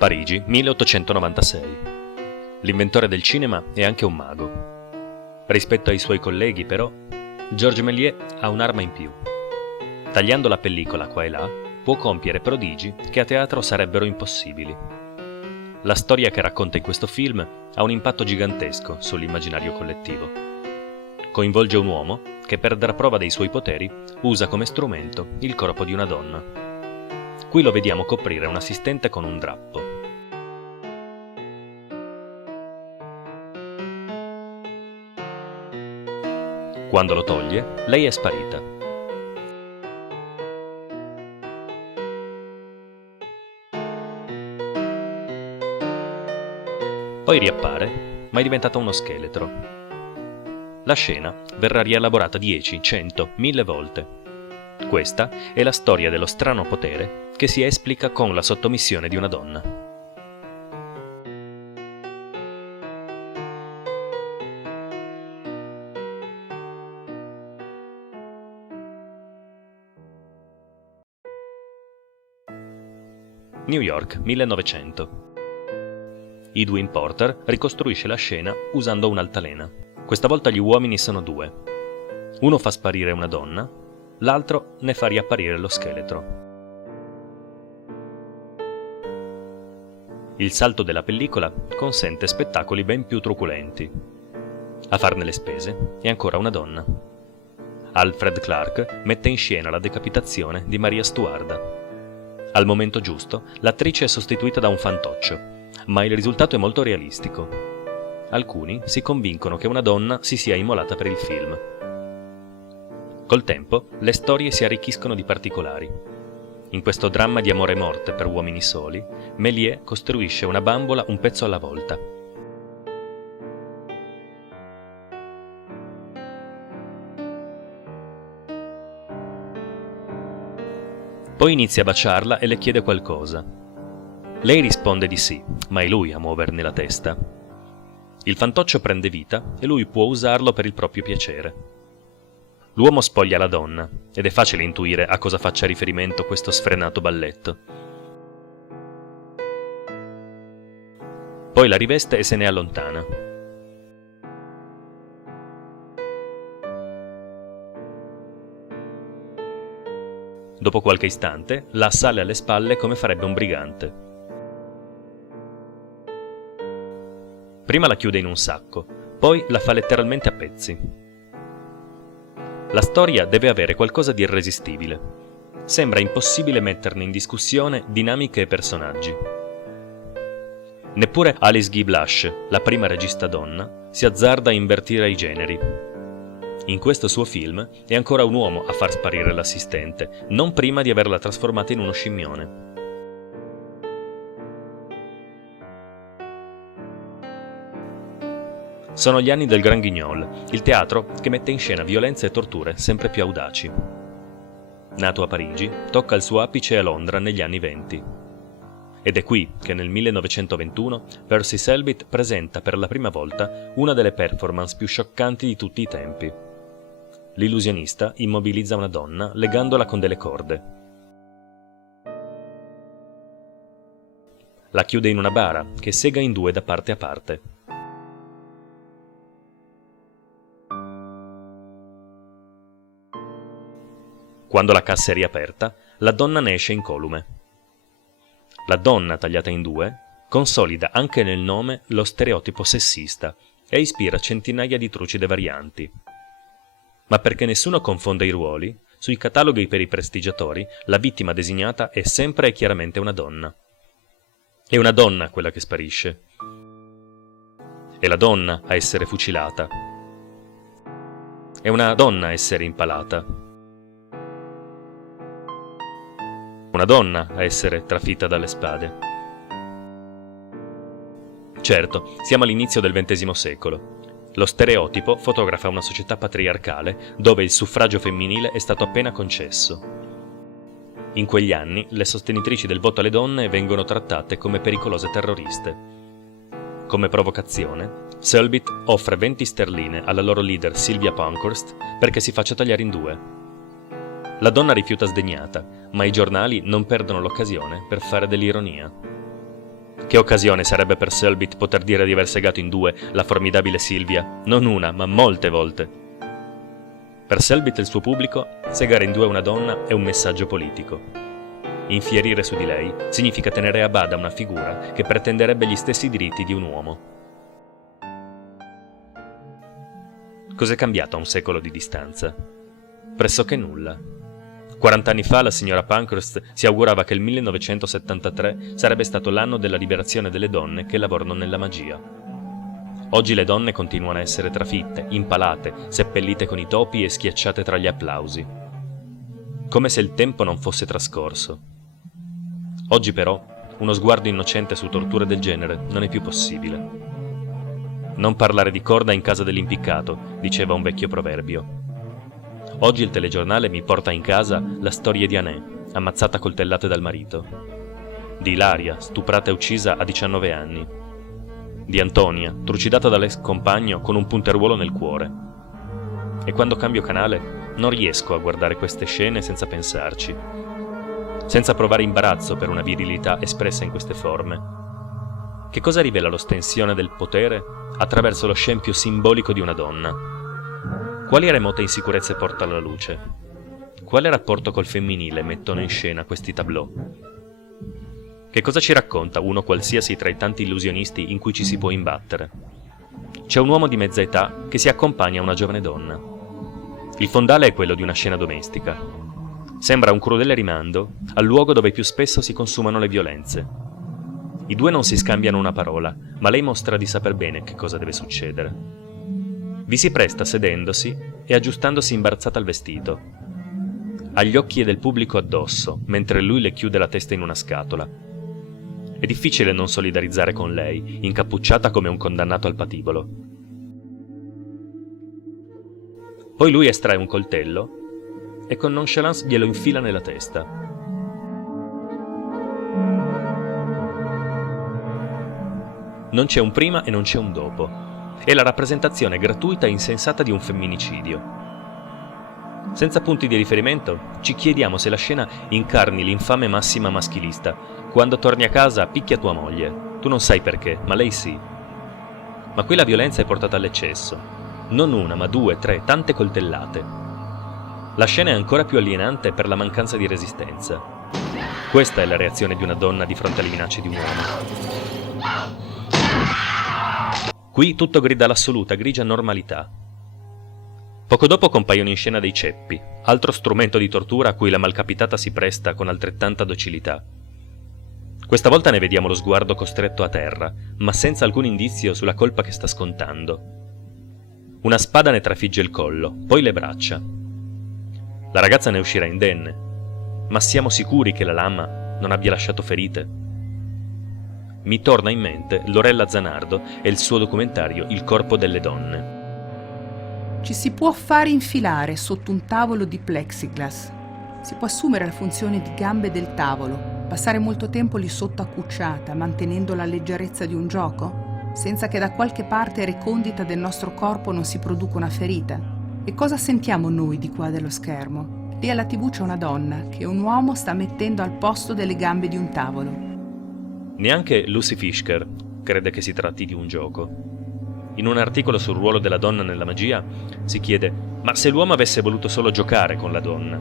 Parigi, 1896. L'inventore del cinema è anche un mago. Rispetto ai suoi colleghi, però, Georges Méliès ha un'arma in più. Tagliando la pellicola qua e là, può compiere prodigi che a teatro sarebbero impossibili. La storia che racconta in questo film ha un impatto gigantesco sull'immaginario collettivo. Coinvolge un uomo che, per dar prova dei suoi poteri, usa come strumento il corpo di una donna. Qui lo vediamo coprire un assistente con un drappo. Quando lo toglie, lei è sparita. Poi riappare, ma è diventata uno scheletro. La scena verrà rielaborata 10, 100, 1000 volte. Questa è la storia dello strano potere che si esplica con la sottomissione di una donna. New York, 1900. Edwin Porter ricostruisce la scena usando un'altalena. Questa volta gli uomini sono due. Uno fa sparire una donna, l'altro ne fa riapparire lo scheletro. Il salto della pellicola consente spettacoli ben più truculenti. A farne le spese è ancora una donna. Alfred Clark mette in scena la decapitazione di Maria Stuarda. Al momento giusto, l'attrice è sostituita da un fantoccio, ma il risultato è molto realistico. Alcuni si convincono che una donna si sia immolata per il film. Col tempo, le storie si arricchiscono di particolari. In questo dramma di amore e morte per uomini soli, Méliès costruisce una bambola un pezzo alla volta. Poi inizia a baciarla e le chiede qualcosa. Lei risponde di sì, ma è lui a muoverne la testa. Il fantoccio prende vita e lui può usarlo per il proprio piacere. L'uomo spoglia la donna, ed è facile intuire a cosa faccia riferimento questo sfrenato balletto. Poi la riveste e se ne allontana. Dopo qualche istante, la assale alle spalle come farebbe un brigante. Prima la chiude in un sacco, poi la fa letteralmente a pezzi. La storia deve avere qualcosa di irresistibile. Sembra impossibile metterne in discussione dinamiche e personaggi. Neppure Alice Guy Blache, la prima regista donna, si azzarda a invertire i generi. In questo suo film è ancora un uomo a far sparire l'assistente, non prima di averla trasformata in uno scimmione. Sono gli anni del Grand Guignol, il teatro che mette in scena violenze e torture sempre più audaci. Nato a Parigi, tocca il suo apice a Londra negli anni '20. Ed è qui che nel 1921 Percy Selbit presenta per la prima volta una delle performance più scioccanti di tutti i tempi. L'illusionista immobilizza una donna legandola con delle corde. La chiude in una bara che sega in due da parte a parte. Quando la cassa è riaperta, la donna ne esce incolume. La donna tagliata in due consolida anche nel nome lo stereotipo sessista e ispira centinaia di trucide varianti. Ma perché nessuno confonda i ruoli, sui cataloghi per i prestigiatori la vittima designata è sempre e chiaramente una donna. È una donna quella che sparisce. È la donna a essere fucilata. È una donna a essere impalata. Una donna a essere trafitta dalle spade. Certo, siamo all'inizio del XX secolo. Lo stereotipo fotografa una società patriarcale dove il suffragio femminile è stato appena concesso. In quegli anni le sostenitrici del voto alle donne vengono trattate come pericolose terroriste. Come provocazione, Selbit offre 20 sterline alla loro leader Sylvia Pankhurst perché si faccia tagliare in due. La donna rifiuta sdegnata, ma i giornali non perdono l'occasione per fare dell'ironia. Che occasione sarebbe per Selbit poter dire di aver segato in due la formidabile Silvia, non una, ma molte volte. Per Selbit e il suo pubblico, segare in due una donna è un messaggio politico. Infierire su di lei significa tenere a bada una figura che pretenderebbe gli stessi diritti di un uomo. Cos'è cambiato a un secolo di distanza? Pressoché nulla. 40 anni fa la signora Pankhurst si augurava che il 1973 sarebbe stato l'anno della liberazione delle donne che lavorano nella magia. Oggi le donne continuano a essere trafitte, impalate, seppellite con i topi e schiacciate tra gli applausi. Come se il tempo non fosse trascorso. Oggi però uno sguardo innocente su torture del genere non è più possibile. Non parlare di corda in casa dell'impiccato, diceva un vecchio proverbio. Oggi il telegiornale mi porta in casa la storia di Anè, ammazzata a coltellate dal marito, di Ilaria, stuprata e uccisa a 19 anni, di Antonia, trucidata dall'ex compagno con un punteruolo nel cuore. E quando cambio canale non riesco a guardare queste scene senza pensarci, senza provare imbarazzo per una virilità espressa in queste forme. Che cosa rivela l'ostensione del potere attraverso lo scempio simbolico di una donna? Quali remote insicurezze porta alla luce? Quale rapporto col femminile mettono in scena questi tableau? Che cosa ci racconta uno qualsiasi tra i tanti illusionisti in cui ci si può imbattere? C'è un uomo di mezza età che si accompagna a una giovane donna. Il fondale è quello di una scena domestica. Sembra un crudele rimando al luogo dove più spesso si consumano le violenze. I due non si scambiano una parola, ma lei mostra di saper bene che cosa deve succedere. Vi si presta sedendosi e aggiustandosi imbarazzata al vestito. Ha gli occhi del pubblico addosso, mentre lui le chiude la testa in una scatola. È difficile non solidarizzare con lei, incappucciata come un condannato al patibolo. Poi lui estrae un coltello e con nonchalance glielo infila nella testa. Non c'è un prima e non c'è un dopo. È la rappresentazione gratuita e insensata di un femminicidio. Senza punti di riferimento, ci chiediamo se la scena incarni l'infame massima maschilista. Quando torni a casa, picchia tua moglie. Tu non sai perché, ma lei sì. Ma qui la violenza è portata all'eccesso. Non una, ma due, tre, tante coltellate. La scena è ancora più alienante per la mancanza di resistenza. Questa è la reazione di una donna di fronte alle minacce di un uomo. Qui tutto grida l'assoluta, grigia normalità. Poco dopo compaiono in scena dei ceppi, altro strumento di tortura a cui la malcapitata si presta con altrettanta docilità. Questa volta ne vediamo lo sguardo costretto a terra, ma senza alcun indizio sulla colpa che sta scontando. Una spada ne trafigge il collo, poi le braccia. La ragazza ne uscirà indenne, ma siamo sicuri che la lama non abbia lasciato ferite? Mi torna in mente Lorella Zanardo e il suo documentario Il corpo delle donne. Ci si può fare infilare sotto un tavolo di plexiglass. Si può assumere la funzione di gambe del tavolo, passare molto tempo lì sotto accucciata, mantenendo la leggerezza di un gioco, senza che da qualche parte recondita del nostro corpo non si produca una ferita. E cosa sentiamo noi di qua dello schermo? Lì alla TV c'è una donna che un uomo sta mettendo al posto delle gambe di un tavolo. Neanche Lucy Fischker crede che si tratti di un gioco. In un articolo sul ruolo della donna nella magia si chiede: ma se l'uomo avesse voluto solo giocare con la donna,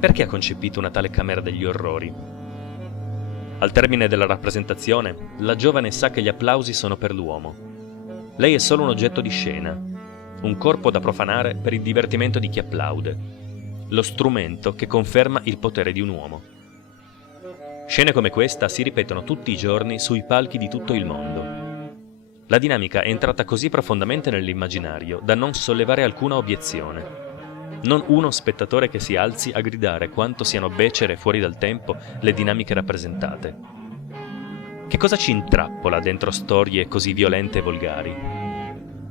perché ha concepito una tale camera degli orrori? Al termine della rappresentazione, la giovane sa che gli applausi sono per l'uomo. Lei è solo un oggetto di scena, un corpo da profanare per il divertimento di chi applaude, lo strumento che conferma il potere di un uomo. Scene come questa si ripetono tutti i giorni sui palchi di tutto il mondo. La dinamica è entrata così profondamente nell'immaginario da non sollevare alcuna obiezione. Non uno spettatore che si alzi a gridare quanto siano becere fuori dal tempo le dinamiche rappresentate. Che cosa ci intrappola dentro storie così violente e volgari?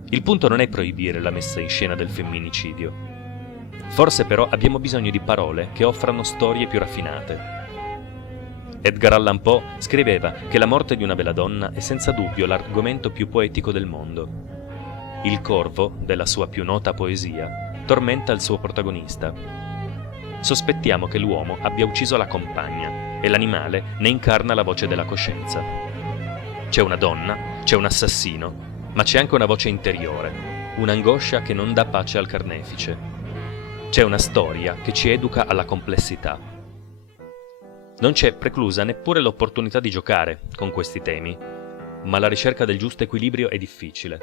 Il punto non è proibire la messa in scena del femminicidio. Forse però abbiamo bisogno di parole che offrano storie più raffinate. Edgar Allan Poe scriveva che la morte di una bella donna è senza dubbio l'argomento più poetico del mondo. Il corvo, della sua più nota poesia, tormenta il suo protagonista. Sospettiamo che l'uomo abbia ucciso la compagna e l'animale ne incarna la voce della coscienza. C'è una donna, c'è un assassino, ma c'è anche una voce interiore, un'angoscia che non dà pace al carnefice. C'è una storia che ci educa alla complessità. Non c'è preclusa neppure l'opportunità di giocare con questi temi, ma la ricerca del giusto equilibrio è difficile.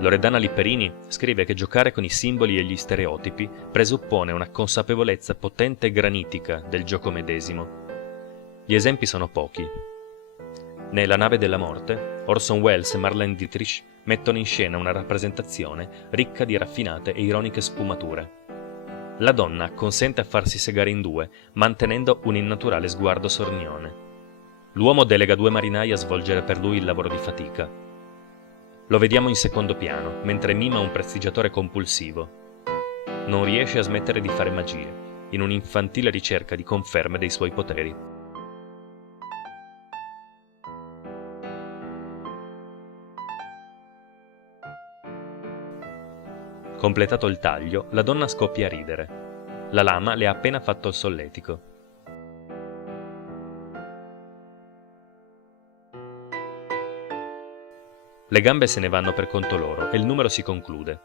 Loredana Lipperini scrive che giocare con i simboli e gli stereotipi presuppone una consapevolezza potente e granitica del gioco medesimo. Gli esempi sono pochi. Nella nave della morte, Orson Welles e Marlene Dietrich mettono in scena una rappresentazione ricca di raffinate e ironiche sfumature. La donna consente a farsi segare in due, mantenendo un innaturale sguardo sornione. L'uomo delega due marinai a svolgere per lui il lavoro di fatica. Lo vediamo in secondo piano, mentre mima un prestigiatore compulsivo. Non riesce a smettere di fare magie, in un'infantile ricerca di conferme dei suoi poteri. Completato il taglio, la donna scoppia a ridere. La lama le ha appena fatto il solletico. Le gambe se ne vanno per conto loro e il numero si conclude.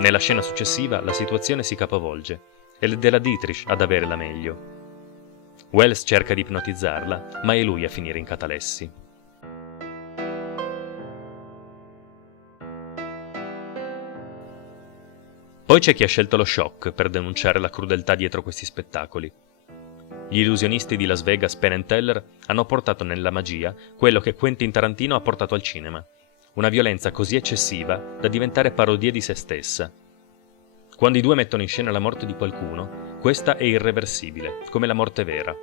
Nella scena successiva la situazione si capovolge ed è la Dietrich ad avere la meglio. Welles cerca di ipnotizzarla, ma è lui a finire in catalessi. Poi c'è chi ha scelto lo shock per denunciare la crudeltà dietro questi spettacoli. Gli illusionisti di Las Vegas, Penn and Teller, hanno portato nella magia quello che Quentin Tarantino ha portato al cinema, una violenza così eccessiva da diventare parodia di se stessa. Quando i due mettono in scena la morte di qualcuno, questa è irreversibile, come la morte vera.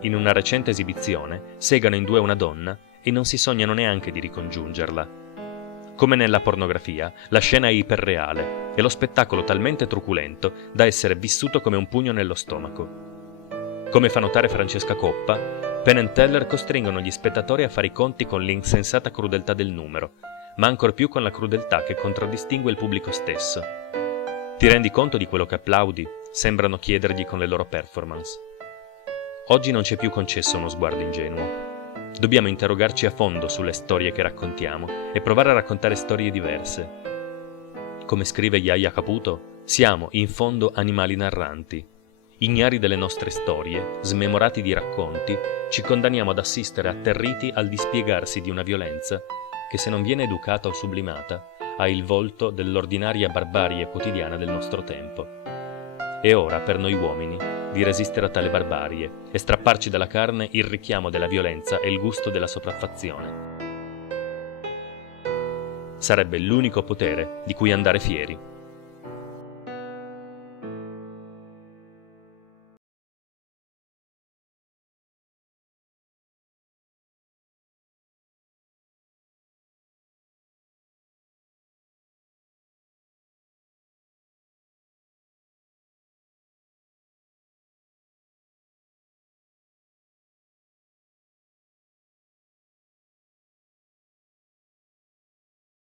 In una recente esibizione, segano in due una donna e non si sognano neanche di ricongiungerla. Come nella pornografia, la scena è iperreale e lo spettacolo talmente truculento da essere vissuto come un pugno nello stomaco. Come fa notare Francesca Coppa, Penn and Teller costringono gli spettatori a fare i conti con l'insensata crudeltà del numero, ma ancor più con la crudeltà che contraddistingue il pubblico stesso. Ti rendi conto di quello che applaudi? Sembrano chiedergli con le loro performance. Oggi non c'è più concesso uno sguardo ingenuo. Dobbiamo interrogarci a fondo sulle storie che raccontiamo e provare a raccontare storie diverse. Come scrive Yahya Caputo, siamo in fondo animali narranti. Ignari delle nostre storie, smemorati di racconti, ci condanniamo ad assistere atterriti al dispiegarsi di una violenza che, se non viene educata o sublimata, ha il volto dell'ordinaria barbarie quotidiana del nostro tempo. È ora per noi uomini di resistere a tale barbarie e strapparci dalla carne il richiamo della violenza e il gusto della sopraffazione. Sarebbe l'unico potere di cui andare fieri.